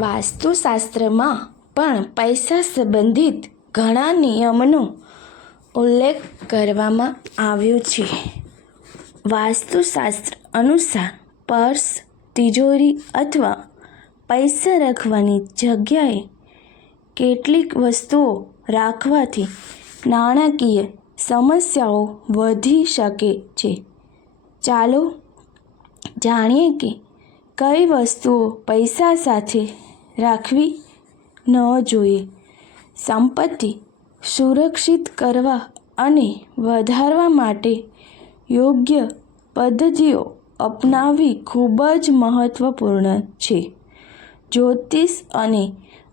વાસ્તુશાસ્ત્રમાં પણ પૈસા સંબંધિત ઘણા નિયમોનો ઉલ્લેખ કરવામાં આવ્યો છે. વાસ્તુશાસ્ત્ર અનુસાર પર્સ, તિજોરી અથવા પૈસા રાખવાની જગ્યાએ કેટલીક વસ્તુઓ રાખવાથી નાણાકીય સમસ્યાઓ વધી શકે છે. ચાલો જાણીએ કે કઈ વસ્તુઓ પૈસા સાથે રાખવી ન જોઈએ. સંપત્તિ સુરક્ષિત કરવા અને વધારવા માટે યોગ્ય પદ્ધતિઓ અપનાવવી ખૂબ જ મહત્વપૂર્ણ છે. જ્યોતિષ અને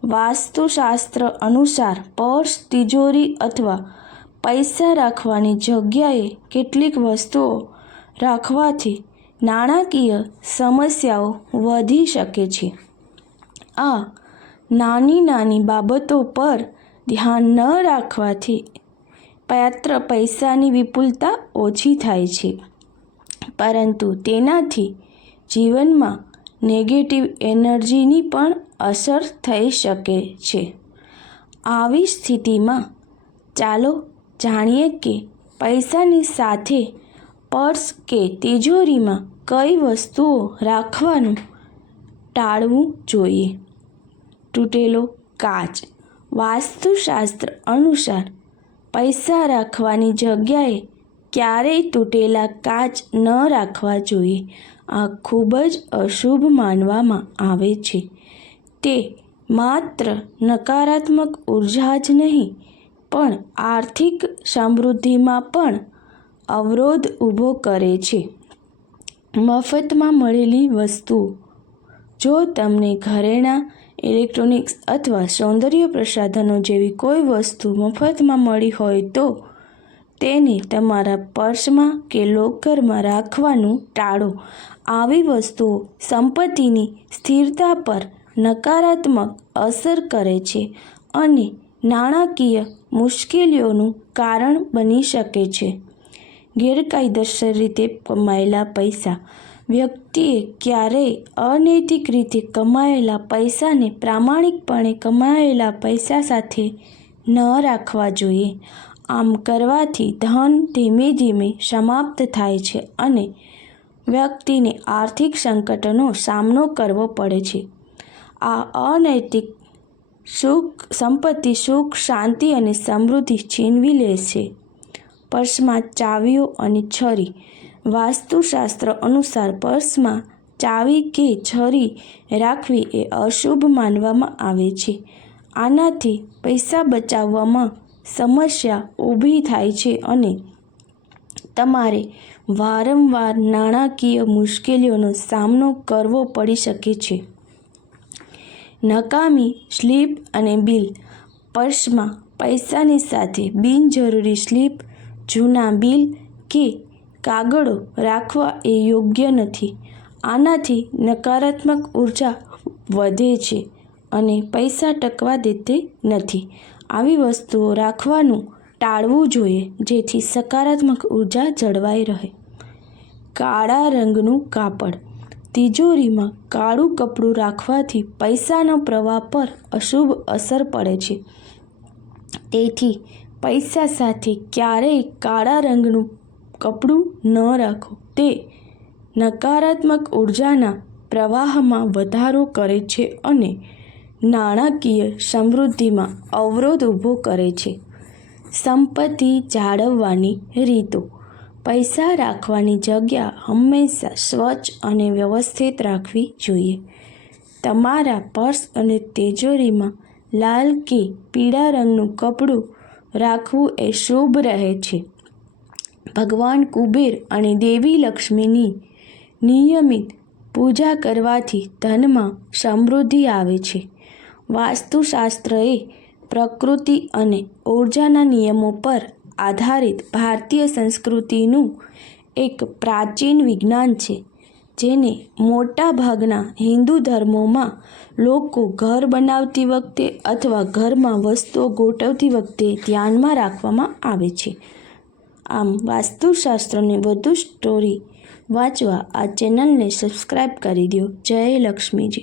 વાસ્તુશાસ્ત્ર અનુસાર પર્સ, તિજોરી અથવા પૈસા રાખવાની જગ્યાએ કેટલીક વસ્તુઓ રાખવાથી નાણાકીય સમસ્યાઓ વધી શકે છે. આ નાની નાની બાબતો પર ધ્યાન ન રાખવાથી માત્ર પૈસાની વિપુલતા ઓછી થાય છે, પરંતુ તેનાથી જીવનમાં નેગેટિવ એનર્જીની પણ અસર થઈ શકે છે. આવી સ્થિતિમાં ચાલો જાણીએ કે પૈસાની સાથે પર્સ કે તિજોરીમાં કઈ વસ્તુઓ રાખવાનું ટાળવું જોઈએ. તૂટેલો કાચ. વાસ્તુશાસ્ત્ર અનુસાર પૈસા રાખવાની જગ્યાએ ક્યારેય તૂટેલા કાચ ન રાખવા જોઈએ. આ ખૂબ જ અશુભ માનવામાં આવે છે. તે માત્ર નકારાત્મક ઉર્જા જ નહીં, પણ આર્થિક સમૃદ્ધિમાં પણ અવરોધ ઊભો કરે છે. મફતમાં મળેલી વસ્તુઓ. જો તમને ઘરેણાં, ઇલેક્ટ્રોનિક્સ અથવા સૌંદર્ય પ્રસાધનો જેવી કોઈ વસ્તુ મફતમાં મળી હોય તો તેને તમારા પર્સમાં કે લોકરમાં રાખવાનું ટાળો. આવી વસ્તુઓ સંપત્તિની સ્થિરતા પર નકારાત્મક અસર કરે છે અને નાણાકીય મુશ્કેલીઓનું કારણ બની શકે છે. ગેરકાયદેસર રીતે કમાયેલા પૈસા. વ્યક્તિએ ક્યારેય અનૈતિક રીતે કમાયેલા પૈસાને પ્રામાણિકપણે કમાયેલા પૈસા સાથે ન રાખવા જોઈએ. આમ કરવાથી ધન ધીમે ધીમે સમાપ્ત થાય છે અને વ્યક્તિને આર્થિક સંકટનો સામનો કરવો પડે છે. આ અનૈતિક સંપત્તિ સુખ, શાંતિ અને સમૃદ્ધિ છીનવી લે છે. પર્સમાં ચાવીઓ અને છરી. વાસ્તુશાસ્ત્ર અનુસાર પર્સમાં ચાવી કે છરી રાખવી એ અશુભ માનવામાં આવે છે. આનાથી પૈસા બચાવવામાં સમસ્યા ઊભી થાય છે અને તમારે વારંવાર નાણાકીય મુશ્કેલીઓનો સામનો કરવો પડી શકે છે. નકામી સ્લીપ અને બિલ. પર્સમાં પૈસાની સાથે બિનજરૂરી સ્લીપ, જૂના બિલ કે કાગળો રાખવા એ યોગ્ય નથી. આનાથી નકારાત્મક ઉર્જા વધે છે અને પૈસા ટકવા દેતી નથી. આવી વસ્તુઓ રાખવાનું ટાળવું જોઈએ જેથી સકારાત્મક ઉર્જા જળવાઈ રહે. કાળા રંગનું કાપડ. તિજોરીમાં કાળું કપડું રાખવાથી પૈસાના પ્રવાહ પર અશુભ અસર પડે છે. તેથી પૈસા સાથે ક્યારેય કાળા રંગનું કપડું ન રાખો. તે નકારાત્મક ઉર્જાના પ્રવાહમાં વધારો કરે છે અને નાણાકીય સમૃદ્ધિમાં અવરોધ ઊભો કરે છે. સંપત્તિ જાળવવાની રીતો. પૈસા રાખવાની જગ્યા હંમેશા સ્વચ્છ અને વ્યવસ્થિત રાખવી જોઈએ. તમારા પર્સ અને તિજોરીમાં લાલ કે પીળા રંગનું કપડું રાખવું એ શુભ રહે છે. ભગવાન કુબેર અને દેવી લક્ષ્મીની નિયમિત પૂજા કરવાથી ધનમાં સમૃદ્ધિ આવે છે. વાસ્તુશાસ્ત્ર એ પ્રકૃતિ અને ઉર્જાના નિયમો પર આધારિત ભારતીય સંસ્કૃતિનું એક પ્રાચીન વિજ્ઞાન છે, જેને મોટાભાગના હિન્દુ ધર્મોમાં લોકો ઘર બનાવતી વખતે અથવા ઘરમાં વસ્તુઓ ગોઠવતી વખતે ધ્યાનમાં રાખવામાં આવે છે. આમ વાસ્તુશાસ્ત્રની વધુ સ્ટોરી વાંચવા આ ચેનલને સબસ્ક્રાઈબ કરી દો. જય લક્ષ્મીજી.